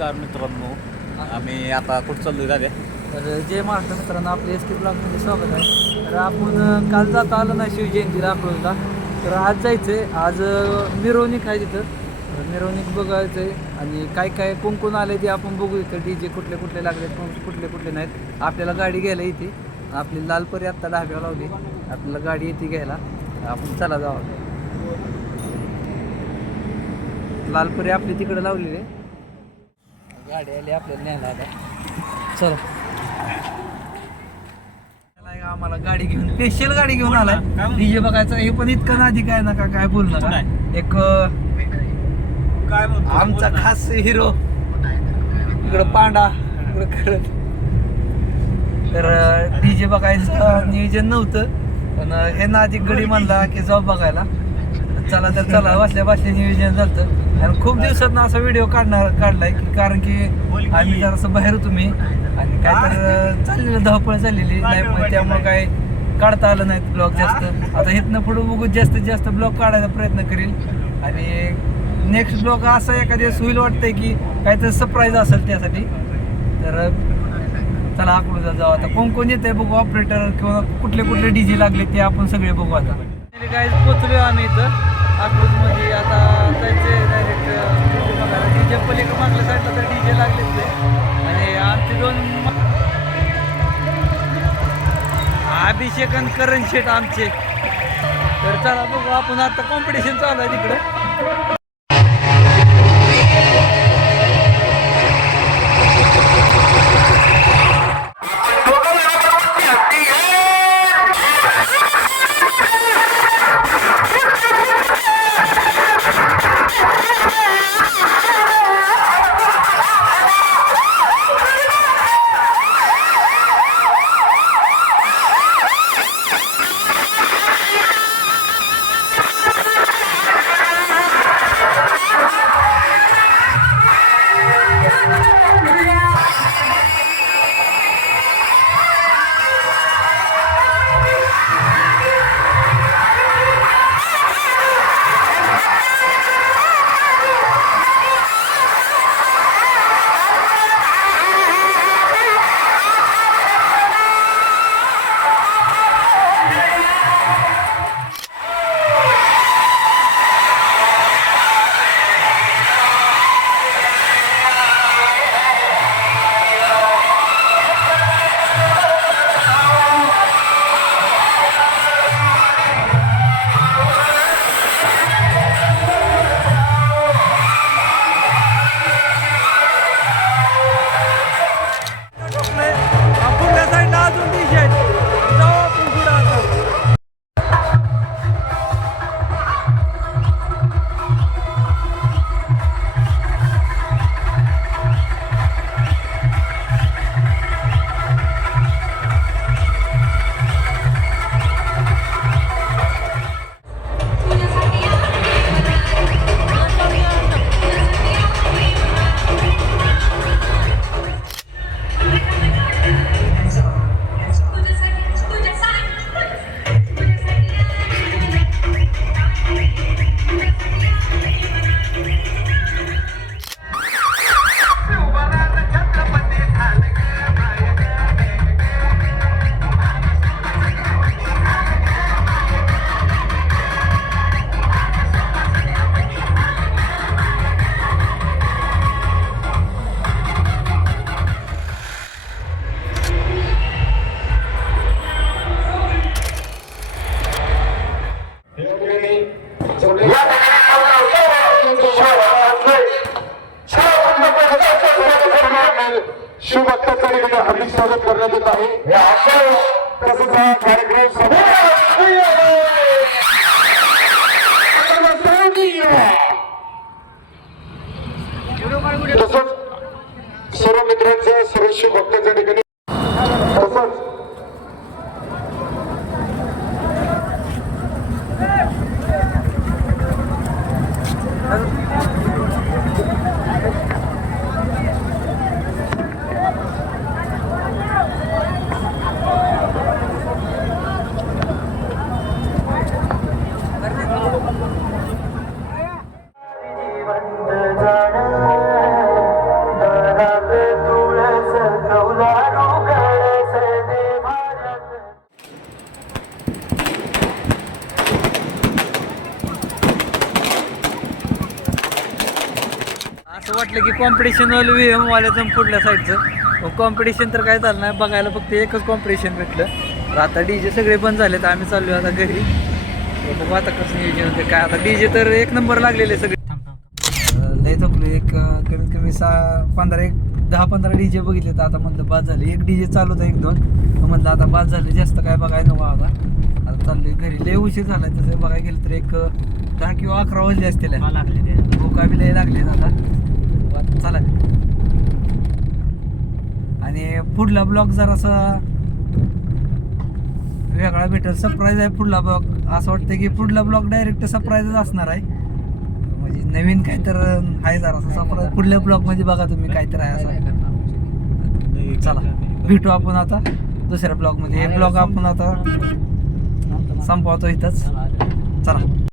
नमस्कार मित्रांनो, आम्ही आता कुठं चाललोय दादा? तर जय महाराष्ट्र मित्रांनो, आपल्या एस के ब्लॉगमध्ये स्वागत आहे. तर आपण काल जाता आलं नाही शिवजयंतीला अकलूजला, तर आज जायचं आहे. आज मिरवणूक आहे तिथं, मिरवणूक बघायचं आहे आणि काय काय कोण कोण आले ते आपण बघू. इथं डी जे कुठले कुठले लागलेत, कुठले कुठले नाहीत. आपल्याला गाडी घ्यायला येते, आपली लालपरी आत्ता ढाब्यावर लावली, आपल्याला गाडी येते घ्यायला. आपण चला जाऊ. लालपरी आपली तिकडे लावलेली आहे, गाडी आली आपल्याला न्यायला. आता चला, आम्हाला गाडी घेऊन स्पेशल गाडी घेऊन आलाय डीजे बघायचं. हे पण इतकं नादी काय नका काय बोल नका. एक काय आमचा खास हिरो इकडं पांडा इकडं. तर डीजे बघायचं नियोजन नव्हतं, पण हे नादी गडी म्हणला की जाऊ बघायला. चला तर चला, बसल्या नियोजन झालं. आणि खूप दिवसात ना असा व्हिडिओ काढलाय की, कारण की आम्ही जरासं बाहेर होतो मी, आणि काय तर चाललेलं धावपळ चाललेली लाईफमध्ये, त्यामुळे काय काढता आलं नाही ब्लॉग जास्त. आता इथनं पुढं बघू जास्तीत जास्त ब्लॉग काढायचा प्रयत्न करील. आणि नेक्स्ट ब्लॉग असा एखाद्या दिवस होईल वाटतंय की काहीतरी सरप्राईज असेल त्यासाठी. तर चला अकलूजला जाऊ. आता कोण कोण येते बघू, ऑपरेटर किंवा कुठले कुठले डीजे लागले ते आपण सगळे बघू. आता काय पोचलो आम्ही इथं अकलूजमध्ये. आता जायचे डायरेक्ट डीजे बघायला. डीजे पलीकडे मागल्या साईडला तर डीजे लागलेच ते, आणि आमचे दोन अभिषेक आणि करण शेट आमचे. तर चला बघू आपण. आता कॉम्पिटिशन चालू आहे तिकडं. शिवभक्तांच्या हार्दिक स्वागत करण्यात येत आहे. तसंच हा कार्यक्रम तसंच सर्व मित्रांचा, सर्व शिवभक्तांच्या ठिकाणी तसंच वाटलं की कॉम्पिटिशन व्हीएम वाल्याचं पुढल्या साईडचं कॉम्पिटिशन तर काय झालं नाही बघायला फक्त एकच कॉम्पिटिशन भेटलं तर आता डीजे सगळे बंद झाले तर आम्ही चाललो आता घरी बघू आता कसं नियोजन होते काय आता डीजे तर एक नंबर लागलेले सगळे लय थकलो एक कमीत कमी 10-15 डीजे बघितले तर आता म्हणलं बाद झाले एक डीजे चालू होता 1-2 म्हणलं आता बाद झाले जास्त काय बघायला नको आता चाललोय घरी लय उशीर झाला तसं बघायला गेलं तर एक 10 किंवा 11 वाजले असतील भोका बी लय लागले आता चला आणि पुढला ब्लॉग जरासा वेगळा भेटेल सरप्राईज आहे पुढला ब्लॉग असं वाटतं की पुढला ब्लॉग डायरेक्ट सरप्राईजच असणार आहे म्हणजे नवीन काय तर आहे जरासा सरप्राईज पुढल्या ब्लॉग मध्ये बघा तुम्ही काहीतरी आहे असं चला भेटू आपण आता दुसऱ्या ब्लॉग मध्ये हे ब्लॉग आपण आता संपवतो इथंच चला